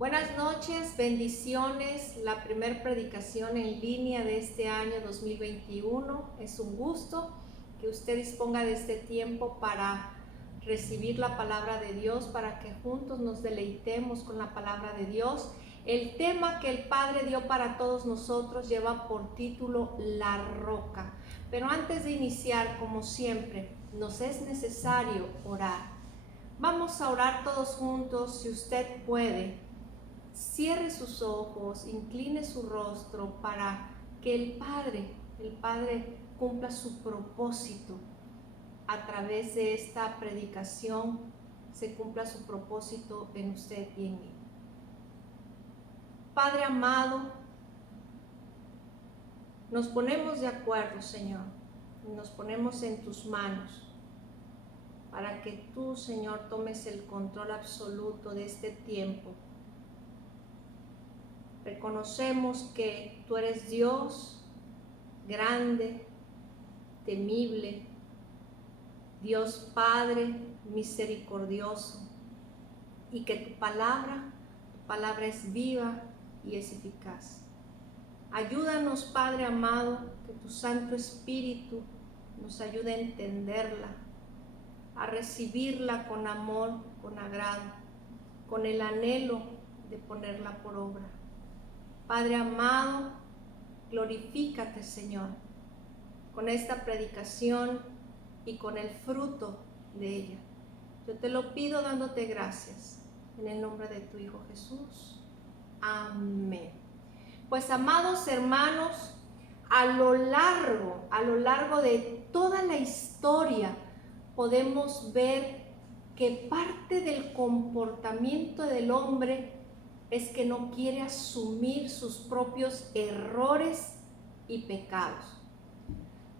Buenas noches, bendiciones. La primera predicación en línea de este año 2021. Es un gusto que usted disponga de este tiempo para recibir la palabra de Dios, para que juntos nos deleitemos con la palabra de Dios. El tema que el Padre dio para todos nosotros lleva por título La Roca. Pero antes de iniciar, como siempre, nos es necesario orar. Vamos a orar todos juntos, si usted puede. Cierre sus ojos, incline su rostro para que el Padre cumpla su propósito a través de esta predicación, se cumpla su propósito en usted y en mí. Padre amado, nos ponemos de acuerdo, Señor, y nos ponemos en tus manos para que tú, Señor, tomes el control absoluto de este tiempo. Reconocemos que tú eres Dios grande, temible, Dios Padre misericordioso, y que tu palabra es viva y es eficaz. Ayúdanos, Padre amado, que tu Santo Espíritu nos ayude a entenderla, a recibirla con amor, con agrado, con el anhelo de ponerla por obra. Padre amado, glorifícate, Señor, con esta predicación y con el fruto de ella. Yo te lo pido dándote gracias, en el nombre de tu Hijo Jesús. Amén. Pues, amados hermanos, a lo largo de toda la historia podemos ver que parte del comportamiento del hombre es que no quiere asumir sus propios errores y pecados.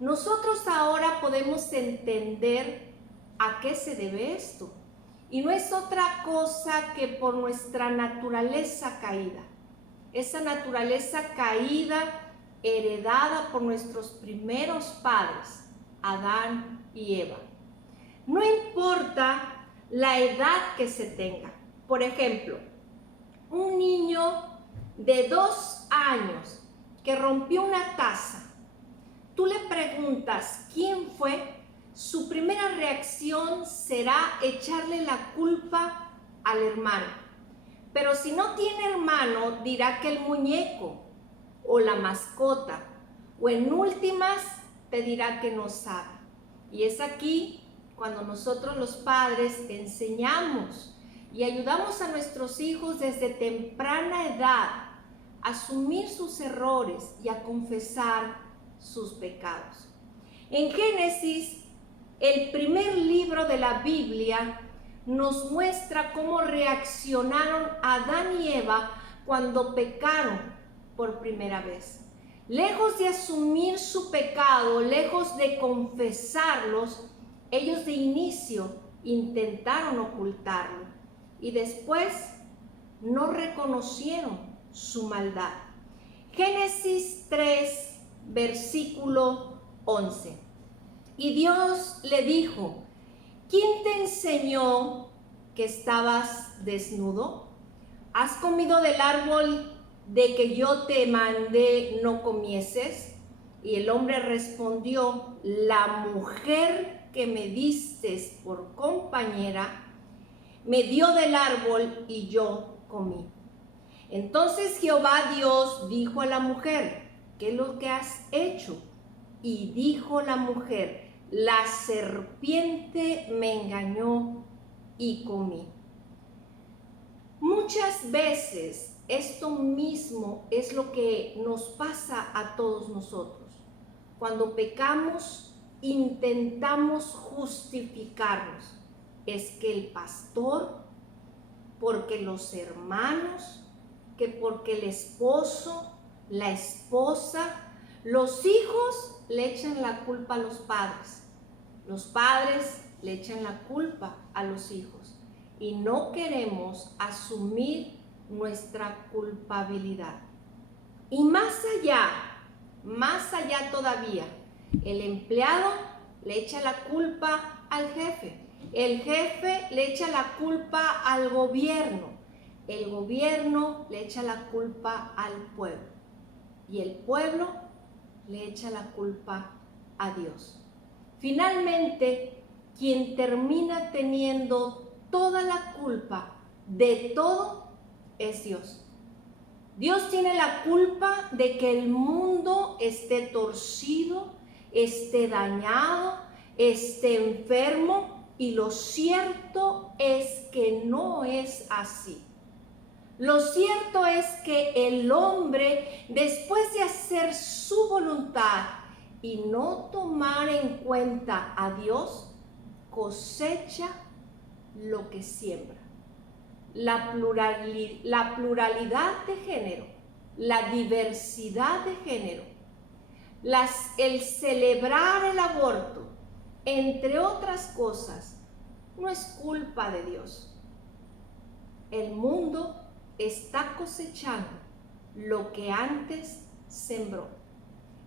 Nosotros ahora podemos entender a qué se debe esto, y no es otra cosa que por nuestra naturaleza caída. Esa naturaleza caída heredada por nuestros primeros padres, Adán y Eva. No importa la edad que se tenga. Por ejemplo, un niño de 2 años que rompió una taza, tú le preguntas quién fue, su primera reacción será echarle la culpa al hermano. Pero si no tiene hermano, dirá que el muñeco o la mascota, o en últimas te dirá que no sabe. Y es aquí cuando nosotros los padres enseñamos y ayudamos a nuestros hijos desde temprana edad a asumir sus errores y a confesar sus pecados. En Génesis, el primer libro de la Biblia, nos muestra cómo reaccionaron Adán y Eva cuando pecaron por primera vez. Lejos de asumir su pecado, lejos de confesarlos, ellos de inicio intentaron ocultarlo y después no reconocieron su maldad. Génesis 3, versículo 11. Y Dios le dijo: ¿quién te enseñó que estabas desnudo? ¿Has comido del árbol de que yo te mandé no comieses? Y el hombre respondió: la mujer que me diste por compañera me dio del árbol y yo comí. Entonces Jehová Dios dijo a la mujer: ¿qué es lo que has hecho? Y dijo la mujer: la serpiente me engañó y comí. Muchas veces esto mismo es lo que nos pasa a todos nosotros. Cuando pecamos, intentamos justificarnos. Es que el pastor, porque los hermanos, que porque el esposo, la esposa, los hijos le echan la culpa a los padres. Los padres le echan la culpa a los hijos. Y no queremos asumir nuestra culpabilidad. Y más allá todavía, el empleado le echa la culpa al jefe. El jefe le echa la culpa al gobierno. El gobierno le echa la culpa al pueblo y el pueblo le echa la culpa a Dios. Finalmente, quien termina teniendo toda la culpa de todo es Dios. Dios tiene la culpa de que el mundo esté torcido, esté dañado, esté enfermo, y lo cierto es que no es así. Lo cierto es que el hombre, después de hacer su voluntad y no tomar en cuenta a Dios, cosecha lo que siembra. La pluralidad de género, la diversidad de género, el celebrar el aborto, entre otras cosas, no es culpa de Dios. El mundo está cosechando lo que antes sembró.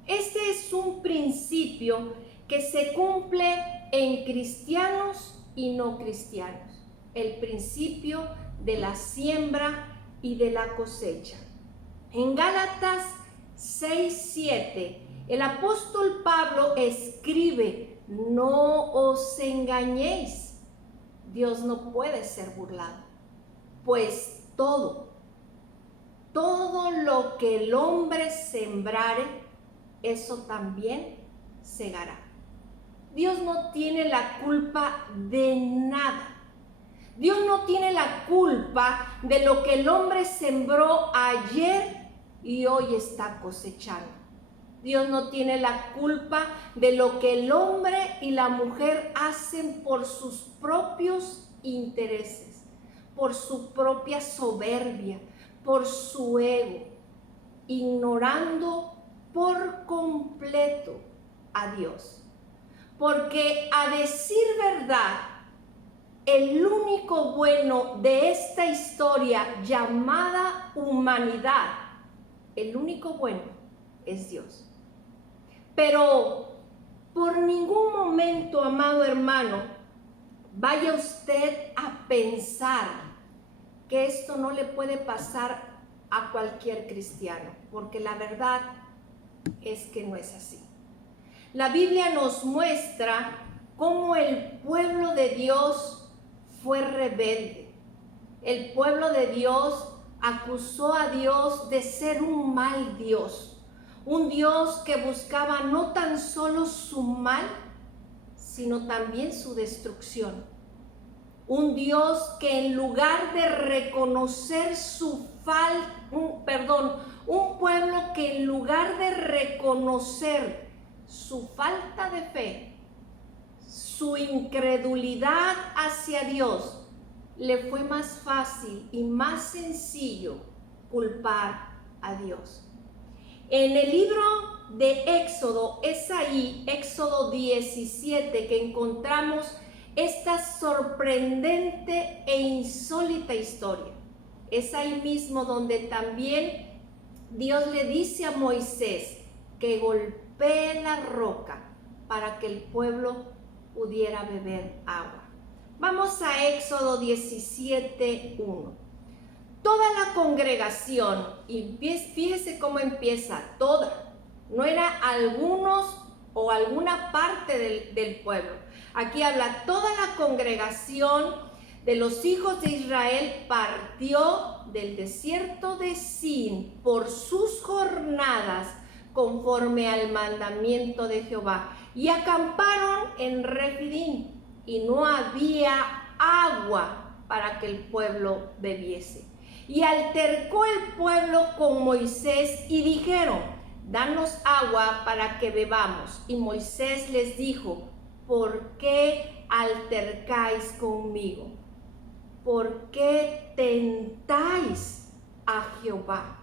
Este es un principio que se cumple en cristianos y no cristianos. El principio de la siembra y de la cosecha. En Gálatas 6:7, el apóstol Pablo escribe: no os engañéis, Dios no puede ser burlado, pues todo lo que el hombre sembrare, eso también segará. Dios no tiene la culpa de nada. Dios no tiene la culpa de lo que el hombre sembró ayer y hoy está cosechando. Dios no tiene la culpa de lo que el hombre y la mujer hacen por sus propios intereses, por su propia soberbia, por su ego, ignorando por completo a Dios. Porque a decir verdad, el único bueno de esta historia llamada humanidad, el único bueno es Dios. Pero por ningún momento, amado hermano, vaya usted a pensar que esto no le puede pasar a cualquier cristiano, porque la verdad es que no es así. La Biblia nos muestra cómo el pueblo de Dios fue rebelde. El pueblo de Dios acusó a Dios de ser un mal Dios, un Dios que buscaba no tan solo su mal, sino también su destrucción. Un Dios que en lugar de reconocer un pueblo que en lugar de reconocer su falta de fe, su incredulidad hacia Dios, le fue más fácil y más sencillo culpar a Dios. En el libro de Éxodo, es ahí, Éxodo 17, que encontramos esta sorprendente e insólita historia. Es ahí mismo donde también Dios le dice a Moisés que golpee la roca para que el pueblo pudiera beber agua. Vamos a Éxodo 17:1. Toda la congregación, y fíjese cómo empieza, toda, no era algunos o alguna parte del pueblo. Aquí habla: toda la congregación de los hijos de Israel partió del desierto de Sin por sus jornadas conforme al mandamiento de Jehová, y acamparon en Refidim, y no había agua para que el pueblo bebiese. Y altercó el pueblo con Moisés y dijeron: danos agua para que bebamos. Y Moisés les dijo: ¿por qué altercáis conmigo? ¿Por qué tentáis a Jehová?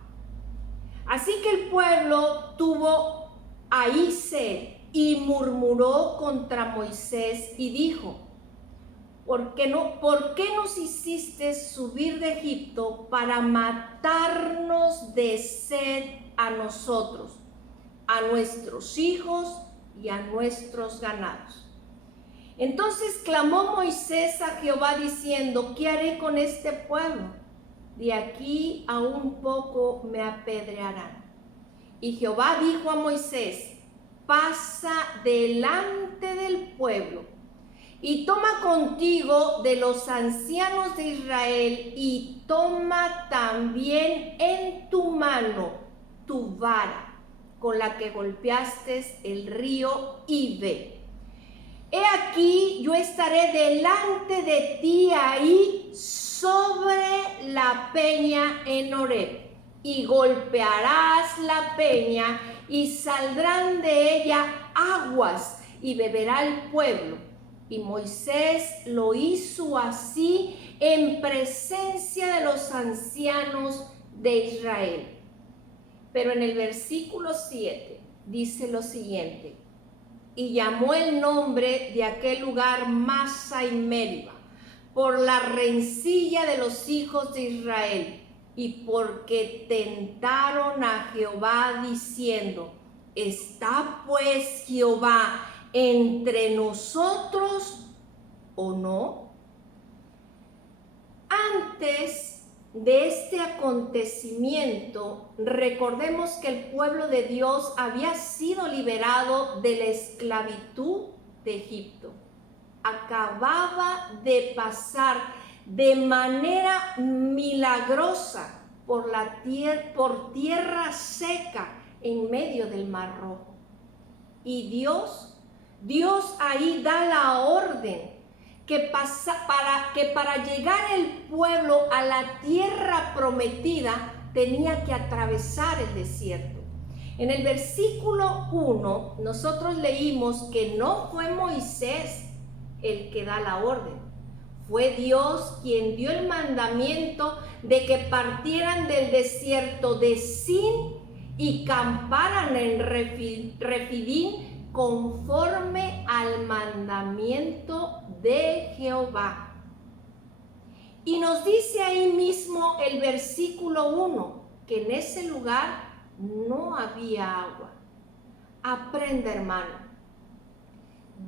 Así que el pueblo tuvo ahí sed y murmuró contra Moisés y dijo: ¿por qué nos hiciste subir de Egipto para matarnos de sed a nosotros, a nuestros hijos y a nuestros ganados? Entonces clamó Moisés a Jehová diciendo: ¿qué haré con este pueblo? de aquí a un poco me apedrearán. Y Jehová dijo a Moisés, pasa delante del pueblo y toma contigo de los ancianos de Israel y toma también en tu mano tu vara con la que golpeaste el río y ve. He aquí, yo estaré delante de ti ahí sobre la peña en Horeb, y golpearás la peña, y saldrán de ella aguas, y beberá el pueblo. Y Moisés lo hizo así en presencia de los ancianos de Israel. Pero en el versículo 7 dice lo siguiente: y llamó el nombre de aquel lugar Masa y Meriba, por la rencilla de los hijos de Israel, y porque tentaron a Jehová diciendo, ¿está pues Jehová entre nosotros o no? Antes de este acontecimiento, recordemos que el pueblo de Dios había sido liberado de la esclavitud de Egipto. Acababa de pasar de manera milagrosa por tierra seca en medio del Mar Rojo. Y Dios ahí da la orden que para llegar el pueblo a la tierra prometida tenía que atravesar el desierto. En el versículo 1 nosotros leímos que no fue Moisés el que da la orden, fue Dios quien dio el mandamiento de que partieran del desierto de Sin y camparan en Refidim, conforme al mandamiento de Jehová. Y nos dice ahí mismo el versículo 1 que en ese lugar no había agua. Aprenda, hermano,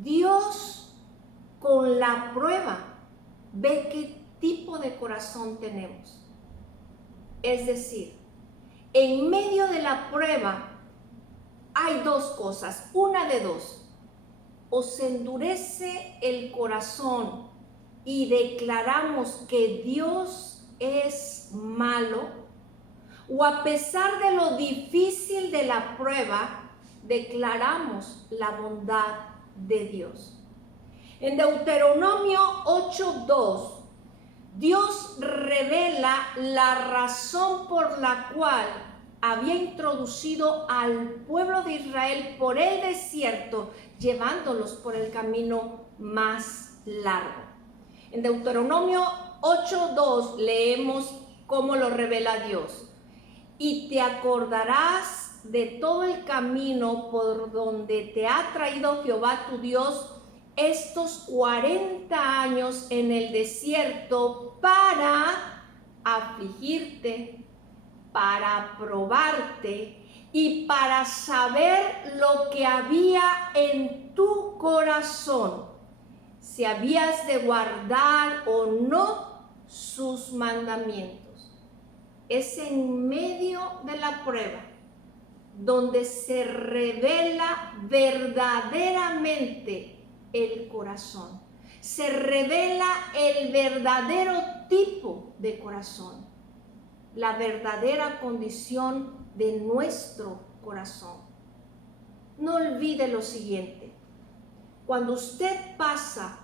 Dios con la prueba ve qué tipo de corazón tenemos. Es decir, en medio de la prueba hay dos cosas, una de dos: o se endurece el corazón y declaramos que Dios es malo, o a pesar de lo difícil de la prueba, declaramos la bondad de Dios. En Deuteronomio 8:2, Dios revela la razón por la cual había introducido al pueblo de Israel por el desierto, llevándolos por el camino más largo. En Deuteronomio 8:2 leemos cómo lo revela Dios. Y te acordarás de todo el camino por donde te ha traído Jehová tu Dios estos 40 años en el desierto para afligirte, para probarte y para saber lo que había en tu corazón, si habías de guardar o no sus mandamientos. Es en medio de la prueba donde se revela verdaderamente el corazón. Se revela el verdadero tipo de corazón, la verdadera condición de nuestro corazón. No olvide lo siguiente: cuando usted pasa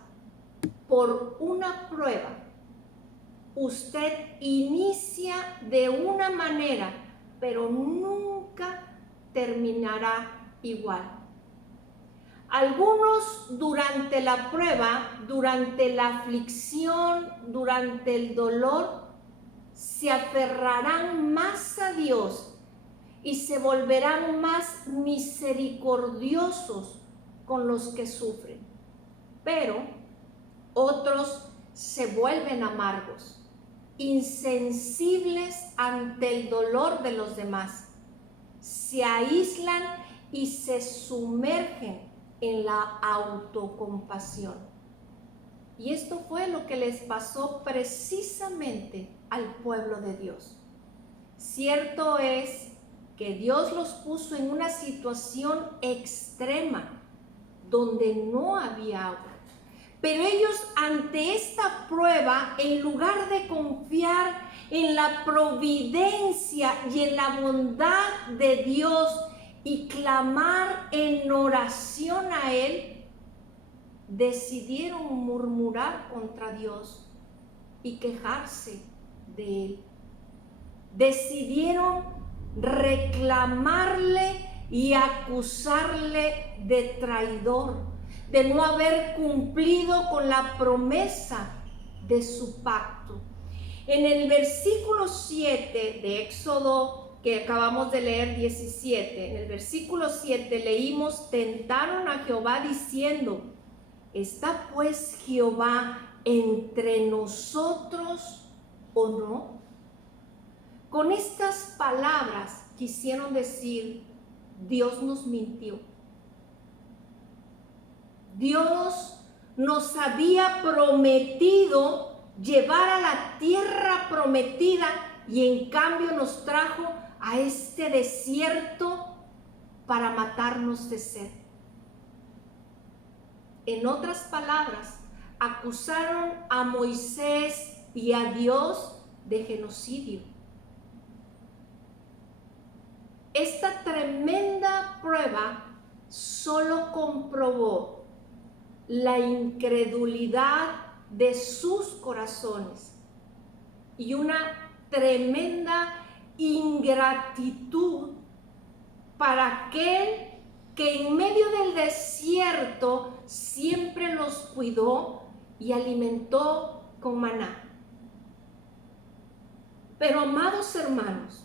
por una prueba, usted inicia de una manera, pero nunca terminará igual. Algunos durante la prueba, durante la aflicción, durante el dolor, se aferrarán más a Dios y se volverán más misericordiosos con los que sufren. Pero otros se vuelven amargos, insensibles ante el dolor de los demás, se aíslan y se sumergen en la autocompasión. Y esto fue lo que les pasó precisamente al pueblo de Dios. Cierto es que Dios los puso en una situación extrema donde no había agua. Pero ellos ante esta prueba, en lugar de confiar en la providencia y en la bondad de Dios y clamar en oración a Él, decidieron murmurar contra Dios y quejarse de Él. Decidieron reclamarle y acusarle de traidor, de no haber cumplido con la promesa de su pacto. En el versículo 7 de Éxodo, que acabamos de leer 17, en el versículo 7 leímos: tentaron a Jehová diciendo, ¿está pues Jehová entre nosotros o no? Con estas palabras quisieron decir, Dios nos mintió. Dios nos había prometido llevar a la tierra prometida y en cambio nos trajo a este desierto para matarnos de sed. En otras palabras, acusaron a Moisés y a Dios de genocidio. Esta tremenda prueba solo comprobó la incredulidad de sus corazones y una tremenda ingratitud para aquel que en medio del desierto siempre los cuidó y alimentó con maná. Pero, amados hermanos,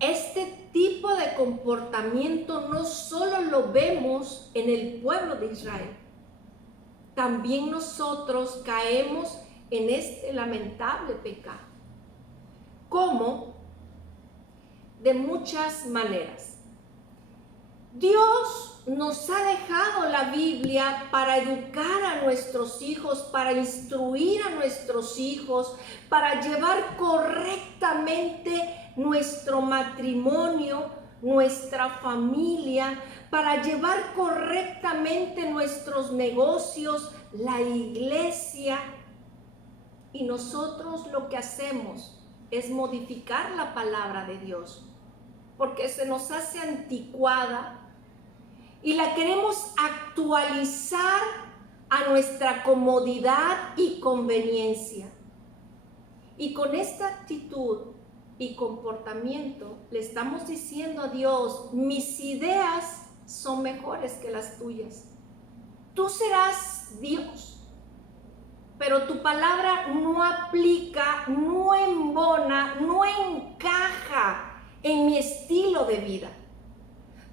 este tipo de comportamiento no solo lo vemos en el pueblo de Israel, también nosotros caemos en este lamentable pecado. ¿Cómo? De muchas maneras. Dios nos ha dejado la Biblia para educar a nuestros hijos, para instruir a nuestros hijos, para llevar correctamente nuestro matrimonio, nuestra familia, para llevar correctamente nuestros negocios, la iglesia. Y nosotros lo que hacemos es modificar la palabra de Dios, porque se nos hace anticuada y la queremos actualizar a nuestra comodidad y conveniencia. Y con esta actitud y comportamiento le estamos diciendo a Dios, mis ideas son mejores que las tuyas. Tú serás Dios, pero tu palabra no aplica, no embona, no encaja en mi estilo de vida.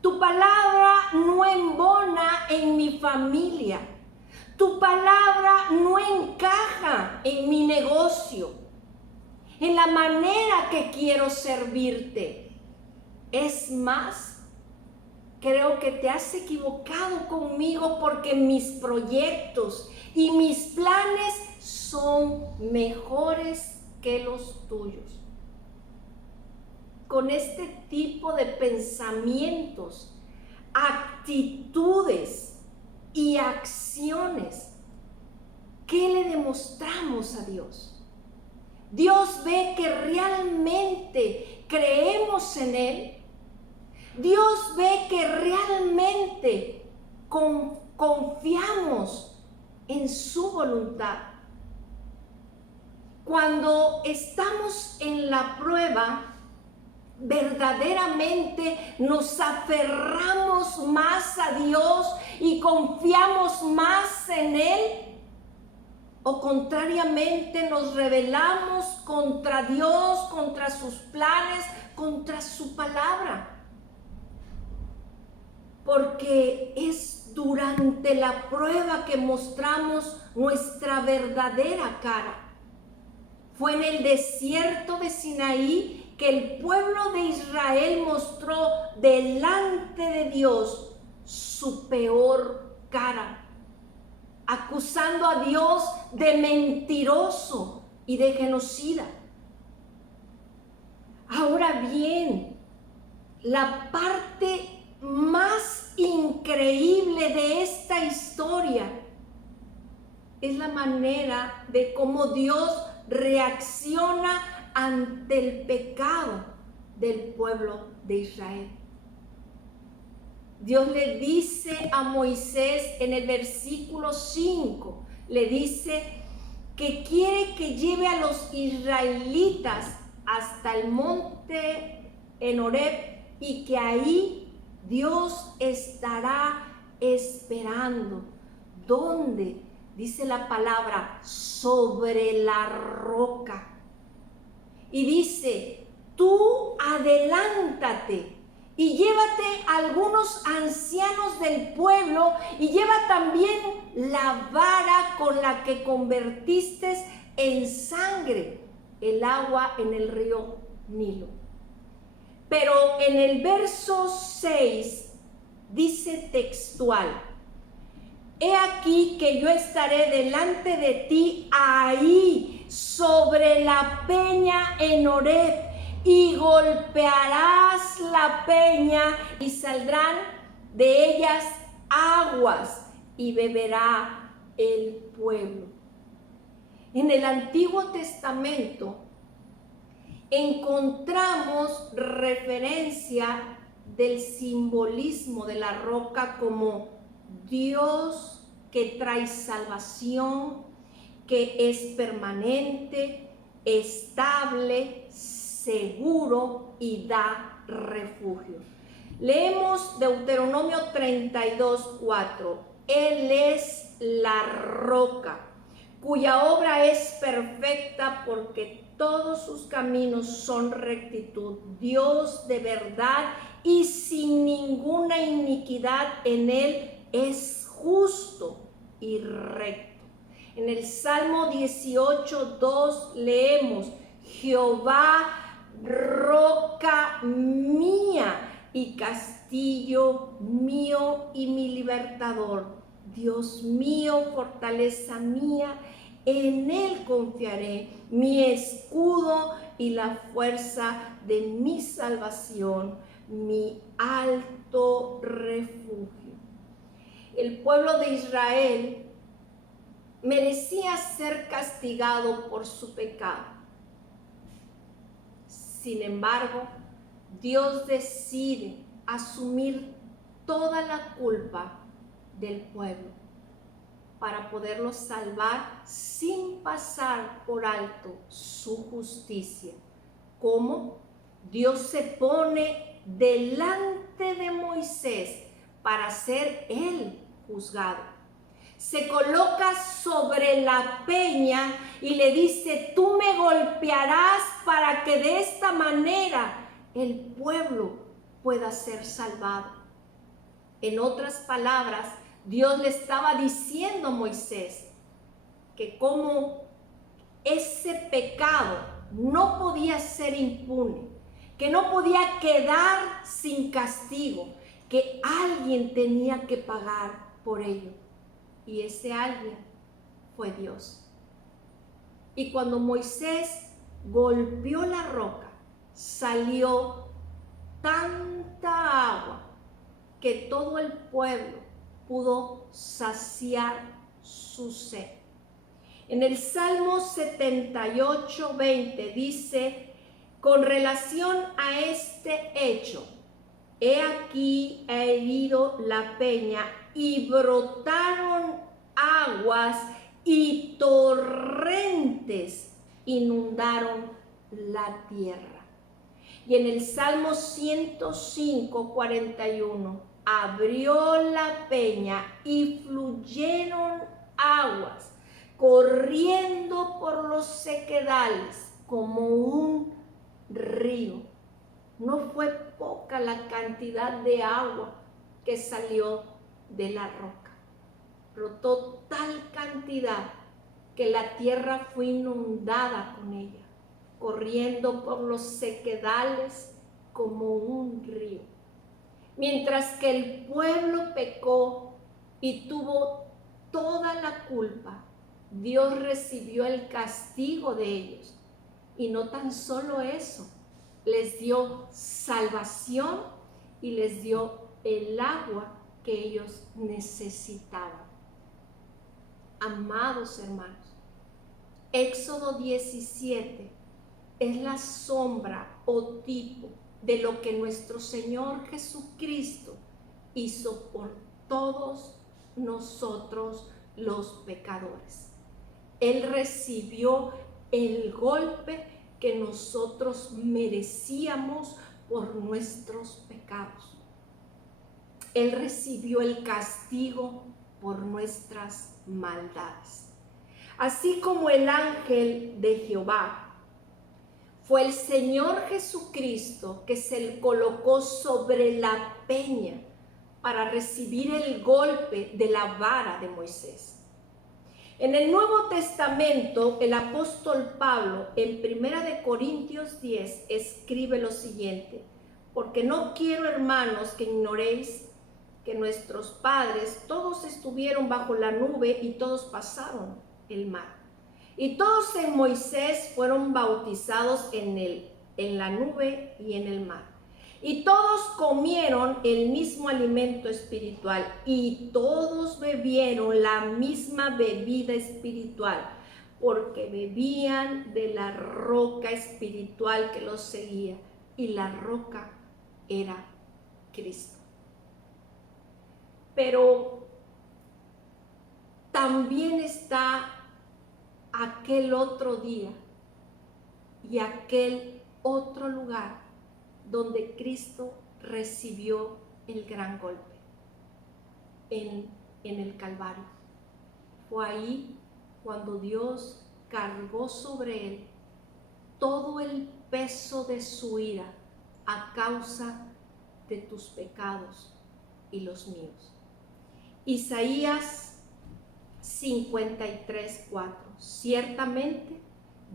Tu palabra no embona en mi familia. Tu palabra no encaja en mi negocio, en la manera que quiero servirte. Es más, creo que te has equivocado conmigo porque mis proyectos y mis planes son mejores que los tuyos. Con este tipo de pensamientos, actitudes y acciones, ¿qué le demostramos a Dios? Dios ve que realmente creemos en Él. Dios ve que realmente confiamos en su voluntad. Cuando estamos en la prueba, verdaderamente nos aferramos más a Dios y confiamos más en Él, o contrariamente nos rebelamos contra Dios, contra sus planes, contra su palabra. Porque es durante la prueba que mostramos nuestra verdadera cara. Fue en el desierto de Sinaí que el pueblo de Israel mostró delante de Dios su peor cara. acusando a Dios de mentiroso y de genocida. Ahora bien, la parte más increíble de esta historia es la manera de cómo Dios reacciona ante el pecado del pueblo de Israel. Dios le dice a Moisés en el versículo 5, le dice que quiere que lleve a los israelitas hasta el monte en Horeb y que ahí Dios estará esperando. ¿Dónde? Dice la palabra, sobre la roca. Y dice, tú adelántate y llévate a algunos ancianos del pueblo y lleva también la vara con la que convertiste en sangre el agua en el río Nilo. Pero en el verso 6 dice textual, he aquí que yo estaré delante de ti ahí sobre la peña en Horeb, y golpearás la peña y saldrán de ellas aguas y beberá el pueblo. En el Antiguo Testamento encontramos referencia del simbolismo de la roca como Dios que trae salvación, que es permanente, estable, seguro y da refugio. Leemos Deuteronomio 32:4. Él es la roca, cuya obra es perfecta porque todos sus caminos son rectitud. Dios de verdad y sin ninguna iniquidad en él es justo y recto. En el Salmo 18:2 leemos, Jehová, roca mía y castillo mío y mi libertador, Dios mío, fortaleza mía, en él confiaré, mi escudo y la fuerza de mi salvación, mi alto refugio. El pueblo de Israel merecía ser castigado por su pecado. Sin embargo, Dios decide asumir toda la culpa del pueblo para poderlos salvar sin pasar por alto su justicia. ¿Cómo? Dios se pone delante de Moisés para ser él juzgado. Se coloca sobre la peña y le dice, tú me golpearás para que de esta manera el pueblo pueda ser salvado. En otras palabras, Dios le estaba diciendo a Moisés que como ese pecado no podía ser impune, que no podía quedar sin castigo, que alguien tenía que pagar por ello. Y ese alguien fue Dios. Y cuando Moisés golpeó la roca, salió tanta agua que todo el pueblo pudo saciar su sed. En el Salmo 78:20 dice, con relación a este hecho, he aquí he herido la peña y brotaron aguas y torrentes inundaron la tierra. Y en el Salmo 105:41, abrió la peña y fluyeron aguas, corriendo por los sequedales como un río. No fue poca la cantidad de agua que salió de la roca. Brotó tal cantidad que la tierra fue inundada con ella, corriendo por los sequedales como un río. Mientras que el pueblo pecó y tuvo toda la culpa, Dios recibió el castigo de ellos. Y no tan solo eso, les dio salvación y les dio el agua que ellos necesitaban. Amados hermanos, Éxodo 17 es la sombra o tipo de lo que nuestro Señor Jesucristo hizo por todos nosotros los pecadores. Él recibió el golpe que nosotros merecíamos por nuestros pecados. Él recibió el castigo por nuestras maldades. Así como el ángel de Jehová fue el Señor Jesucristo que se colocó sobre la peña para recibir el golpe de la vara de Moisés. En el Nuevo Testamento, el apóstol Pablo, en 1 Corintios 10, escribe lo siguiente: porque no quiero, hermanos, que ignoréis que nuestros padres todos estuvieron bajo la nube y todos pasaron el mar. Y todos en Moisés fueron bautizados en la nube y en el mar. Y todos comieron el mismo alimento espiritual y todos bebieron la misma bebida espiritual, porque bebían de la roca espiritual que los seguía, y la roca era Cristo. Pero también está aquel otro día y aquel otro lugar donde Cristo recibió el gran golpe, en el Calvario. Fue ahí cuando Dios cargó sobre él todo el peso de su ira a causa de tus pecados y los míos. Isaías 53:4. Ciertamente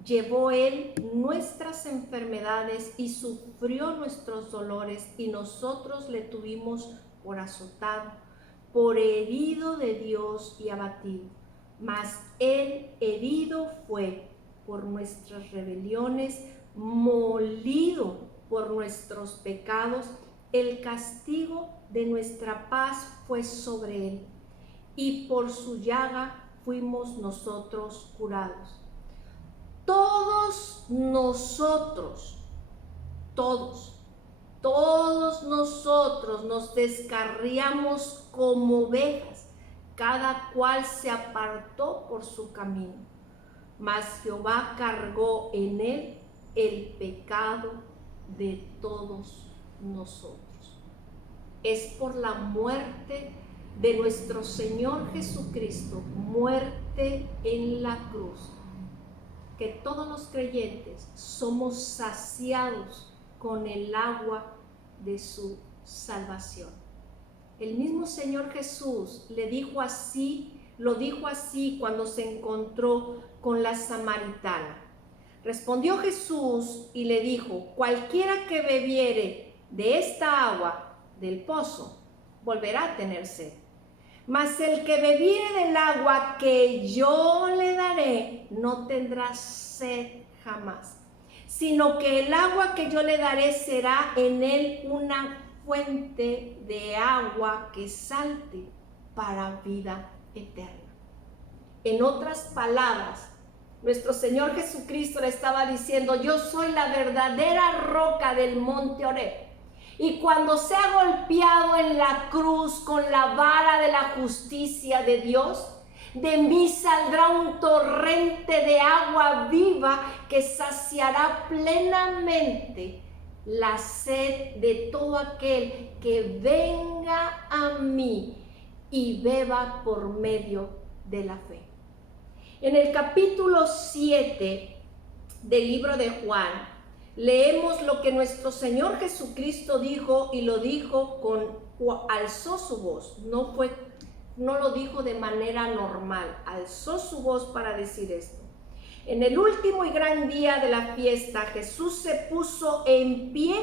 llevó él nuestras enfermedades y sufrió nuestros dolores, y nosotros le tuvimos por azotado, por herido de Dios y abatido. Mas él herido fue por nuestras rebeliones, molido por nuestros pecados. El castigo de nuestra paz fue sobre él, y por su llaga fuimos nosotros curados. Todos nosotros nos descarriamos como ovejas, cada cual se apartó por su camino, mas Jehová cargó en él el pecado de todos nosotros. Es por la muerte de nuestro Señor Jesucristo, muerte en la cruz, que todos los creyentes somos saciados con el agua de su salvación. El mismo Señor Jesús lo dijo así cuando se encontró con la samaritana. Respondió Jesús y le dijo: cualquiera que bebiere de esta agua del pozo volverá a tener sed. Mas el que bebiere del agua que yo le daré no tendrá sed jamás, sino que el agua que yo le daré será en él una fuente de agua que salte para vida eterna. En otras palabras, nuestro Señor Jesucristo le estaba diciendo: yo soy la verdadera roca del monte Oreb. Y cuando sea golpeado en la cruz con la vara de la justicia de Dios, de mí saldrá un torrente de agua viva que saciará plenamente la sed de todo aquel que venga a mí y beba por medio de la fe. En el capítulo 7 del libro de Juan, leemos lo que nuestro Señor Jesucristo dijo, y lo dijo alzó su voz, no lo dijo de manera normal, alzó su voz para decir esto. En el último y gran día de la fiesta, Jesús se puso en pie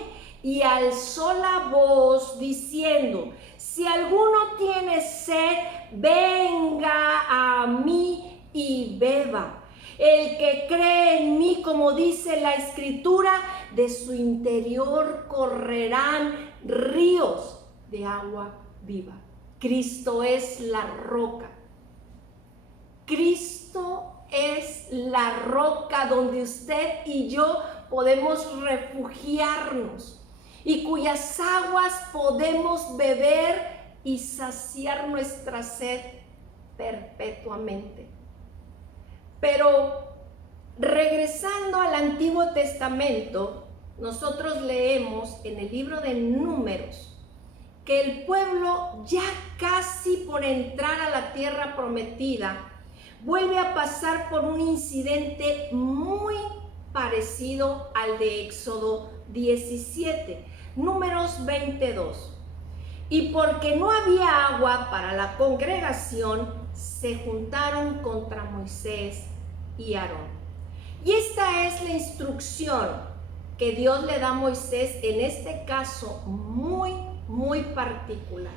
y alzó la voz diciendo: si alguno tiene sed, venga a mí y beba. El que cree en mí, como dice la Escritura, de su interior correrán ríos de agua viva. Cristo es la roca. Cristo es la roca donde usted y yo podemos refugiarnos y cuyas aguas podemos beber y saciar nuestra sed perpetuamente. Pero regresando al Antiguo Testamento, nosotros leemos en el libro de Números que el pueblo, ya casi por entrar a la tierra prometida, vuelve a pasar por un incidente muy parecido al de Éxodo 17, Números 22. Y porque no había agua para la congregación, se juntaron contra Moisés y Aarón. Y esta es la instrucción que Dios le da a Moisés, en este caso muy particular.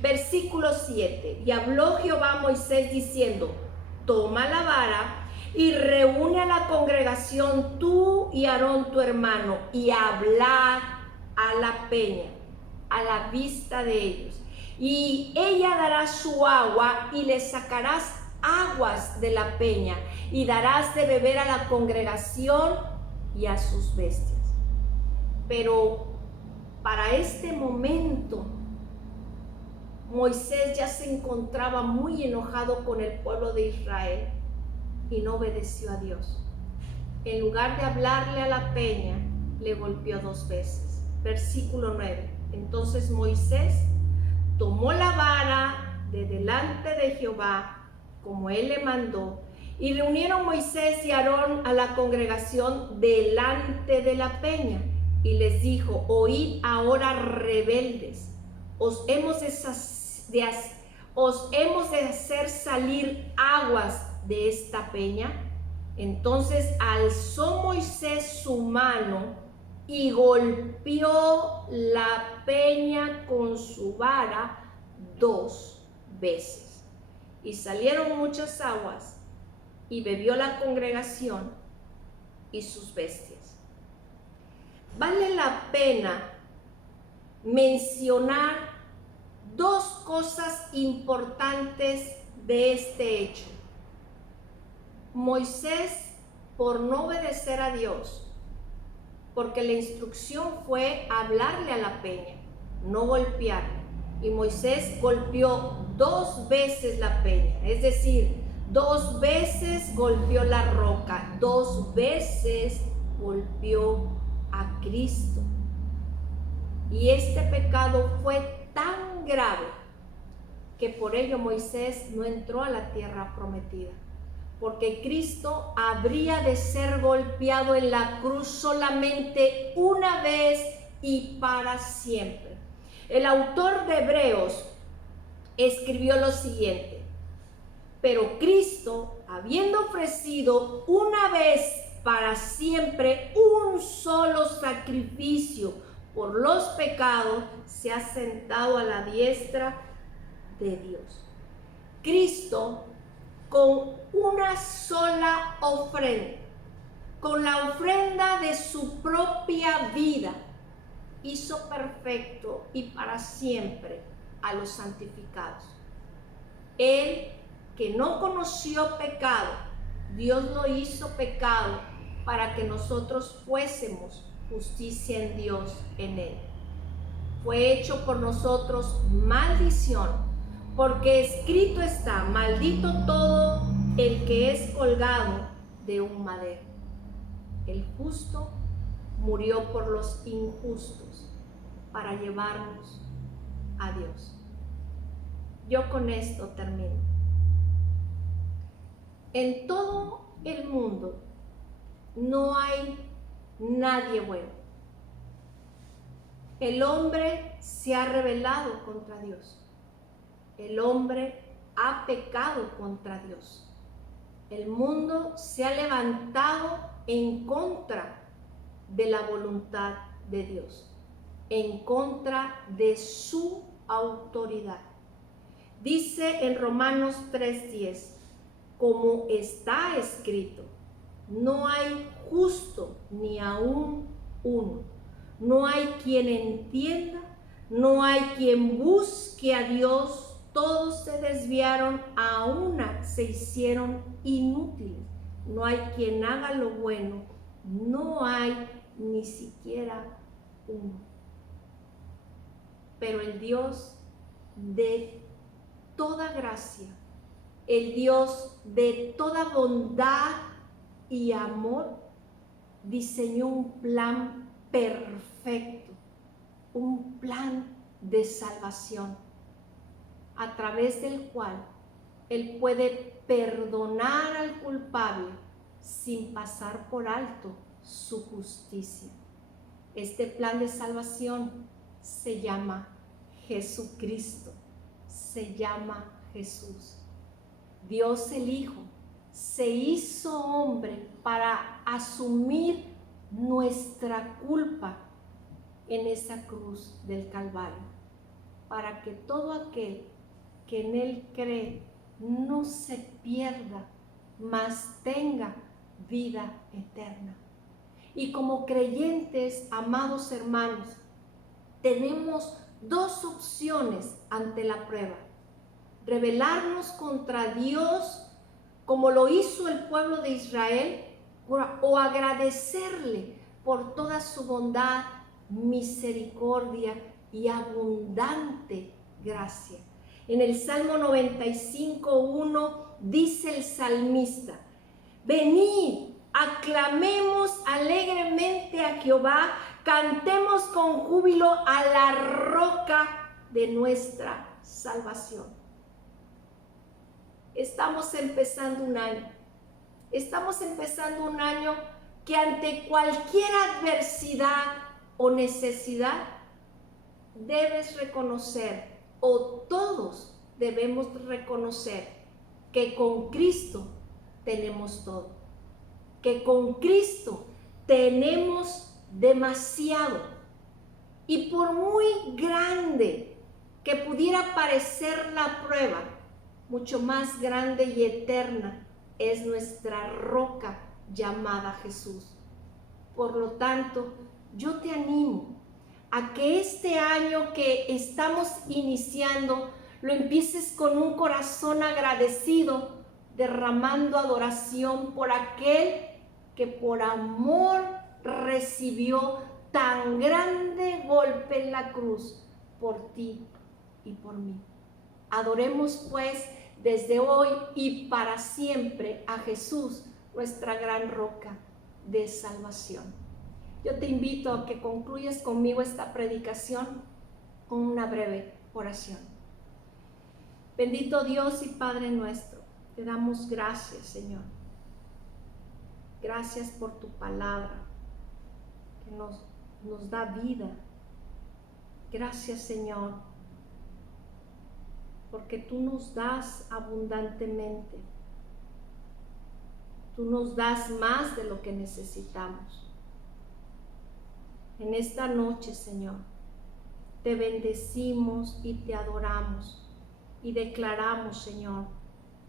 Versículo 7. Y habló Jehová a Moisés diciendo: toma la vara y reúne a la congregación, tú y Aarón tu hermano, y hablad a la peña a la vista de ellos, y ella dará su agua, y le sacarás aguas de la peña, y darás de beber a la congregación y a sus bestias. Pero para este momento, Moisés ya se encontraba muy enojado con el pueblo de Israel y no obedeció a Dios. En lugar de hablarle a la peña, le golpeó 2 veces. Versículo 9. Entonces Moisés tomó la vara de delante de Jehová, como él le mandó, y reunieron Moisés y Aarón a la congregación delante de la peña, y les dijo: oíd ahora, rebeldes, os hemos de hacer salir aguas de esta peña. Entonces alzó Moisés su mano y golpeó la peña con su vara 2 veces. Y salieron muchas aguas, y bebió la congregación y sus bestias. Vale la pena mencionar 2 cosas importantes de este hecho. Moisés, por no obedecer a Dios, porque la instrucción fue hablarle a la peña, no golpearle. Y Moisés golpeó 2 veces la peña, es decir, 2 veces golpeó la roca, 2 veces golpeó a Cristo. Y este pecado fue tan grave que por ello Moisés no entró a la tierra prometida, porque Cristo habría de ser golpeado en la cruz solamente una vez y para siempre. El autor de Hebreos escribió lo siguiente: pero Cristo, habiendo ofrecido una vez para siempre un solo sacrificio por los pecados, se ha sentado a la diestra de Dios. Cristo, con una sola ofrenda, con la ofrenda de su propia vida, hizo perfecto y para siempre a los santificados. Él, que no conoció pecado, Dios lo hizo pecado para que nosotros fuésemos justicia en Dios en él. Fue hecho por nosotros maldición, porque escrito está: maldito todo el que es colgado de un madero. El justo murió por los injustos para llevarnos a Dios. Yo con esto termino. En todo el mundo no hay nadie bueno. El hombre se ha rebelado contra Dios. El hombre ha pecado contra Dios. El mundo se ha levantado en contra de la voluntad de Dios, en contra de su autoridad. Dice en Romanos 3:10, como está escrito, no hay justo ni aún uno, no hay quien entienda, no hay quien busque a Dios, todos se desviaron, a una se hicieron inútiles, no hay quien haga lo bueno, no hay ni siquiera uno. Pero el Dios de toda gracia, el Dios de toda bondad y amor, diseñó un plan perfecto, un plan de salvación, a través del cual Él puede perdonar al culpable sin pasar por alto su justicia. Este plan de salvación se llama Jesucristo, se llama Jesús. Dios el Hijo se hizo hombre para asumir nuestra culpa en esa cruz del Calvario, para que todo aquel que en Él cree no se pierda, mas tenga vida eterna. Y como creyentes, amados hermanos, tenemos dos opciones ante la prueba: rebelarnos contra Dios como lo hizo el pueblo de Israel, o agradecerle por toda su bondad, misericordia y abundante gracia. En el Salmo 95:1 dice el salmista: venid, aclamemos alegremente a Jehová, cantemos con júbilo a la roca de nuestra salvación. Estamos empezando un año. Estamos empezando un año que ante cualquier adversidad o necesidad debes reconocer, o todos debemos reconocer, que con Cristo tenemos todo, que con Cristo tenemos demasiado. Y por muy grande que pudiera parecer la prueba, mucho más grande y eterna es nuestra roca llamada Jesús. Por lo tanto, yo te animo a que este año que estamos iniciando lo empieces con un corazón agradecido, derramando adoración por aquel que por amor recibió tan grande golpe en la cruz por ti y por mí. Adoremos pues desde hoy y para siempre a Jesús, nuestra gran roca de salvación. Yo te invito a que concluyas conmigo esta predicación con una breve oración. Bendito Dios y Padre nuestro, te damos gracias, Señor. Gracias por tu palabra que nos da vida. Gracias, Señor, porque tú nos das abundantemente. Tú nos das más de lo que necesitamos. En esta noche, Señor, te bendecimos y te adoramos y declaramos, Señor,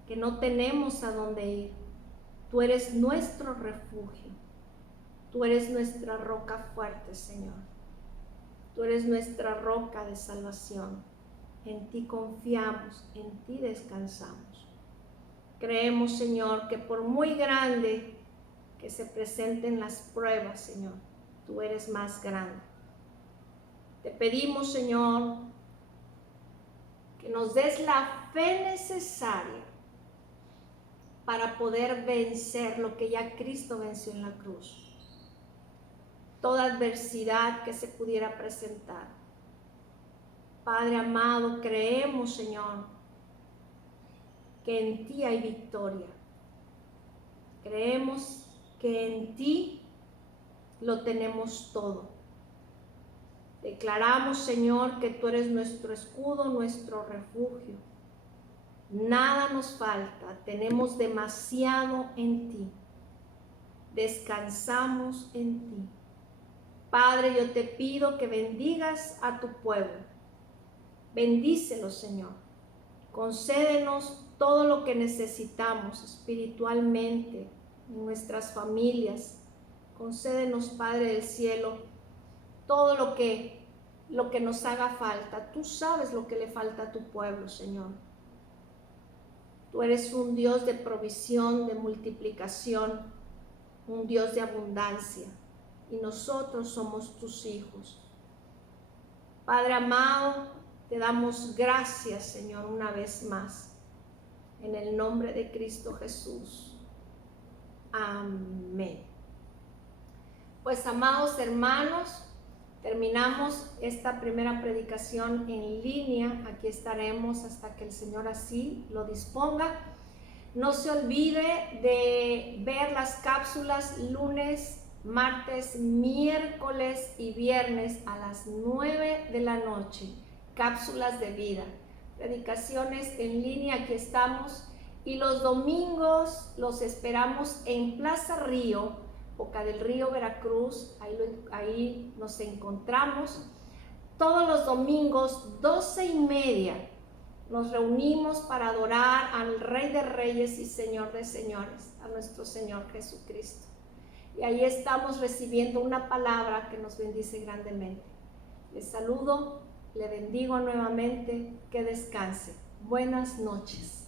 que no tenemos a dónde ir. Tú eres nuestro refugio. Tú eres nuestra roca fuerte, Señor. Tú eres nuestra roca de salvación. En ti confiamos, en ti descansamos. Creemos, Señor, que por muy grande que se presenten las pruebas, Señor, tú eres más grande. Te pedimos, Señor, que nos des la fe necesaria para poder vencer lo que ya Cristo venció en la cruz. Toda adversidad que se pudiera presentar. Padre amado, creemos, Señor, que en ti hay victoria. Creemos que en ti lo tenemos todo. Declaramos, Señor, que tú eres nuestro escudo, nuestro refugio. Nada nos falta, tenemos demasiado en ti. Descansamos en ti. Padre, yo te pido que bendigas a tu pueblo. Bendícelo, Señor. Concédenos todo lo que necesitamos espiritualmente, en nuestras familias. Concédenos, Padre del cielo, todo lo que nos haga falta. Tú sabes lo que le falta a tu pueblo, Señor. Tú eres un Dios de provisión, de multiplicación, un Dios de abundancia, y nosotros somos tus hijos. Padre amado, te damos gracias, Señor, una vez más, en el nombre de Cristo Jesús. Amén. Pues, amados hermanos, terminamos esta primera predicación en línea. Aquí estaremos hasta que el Señor así lo disponga. No se olvide de ver las cápsulas lunes, martes, miércoles y viernes a las 9 de la noche. Cápsulas de vida, predicaciones en línea, aquí estamos. Y los domingos los esperamos en Plaza Río, Boca del Río, Veracruz. Ahí nos encontramos. Todos los domingos, 12:30, nos reunimos para adorar al Rey de Reyes y Señor de Señores, a nuestro Señor Jesucristo. Y ahí estamos recibiendo una palabra que nos bendice grandemente. Les saludo, le bendigo nuevamente, que descanse. Buenas noches.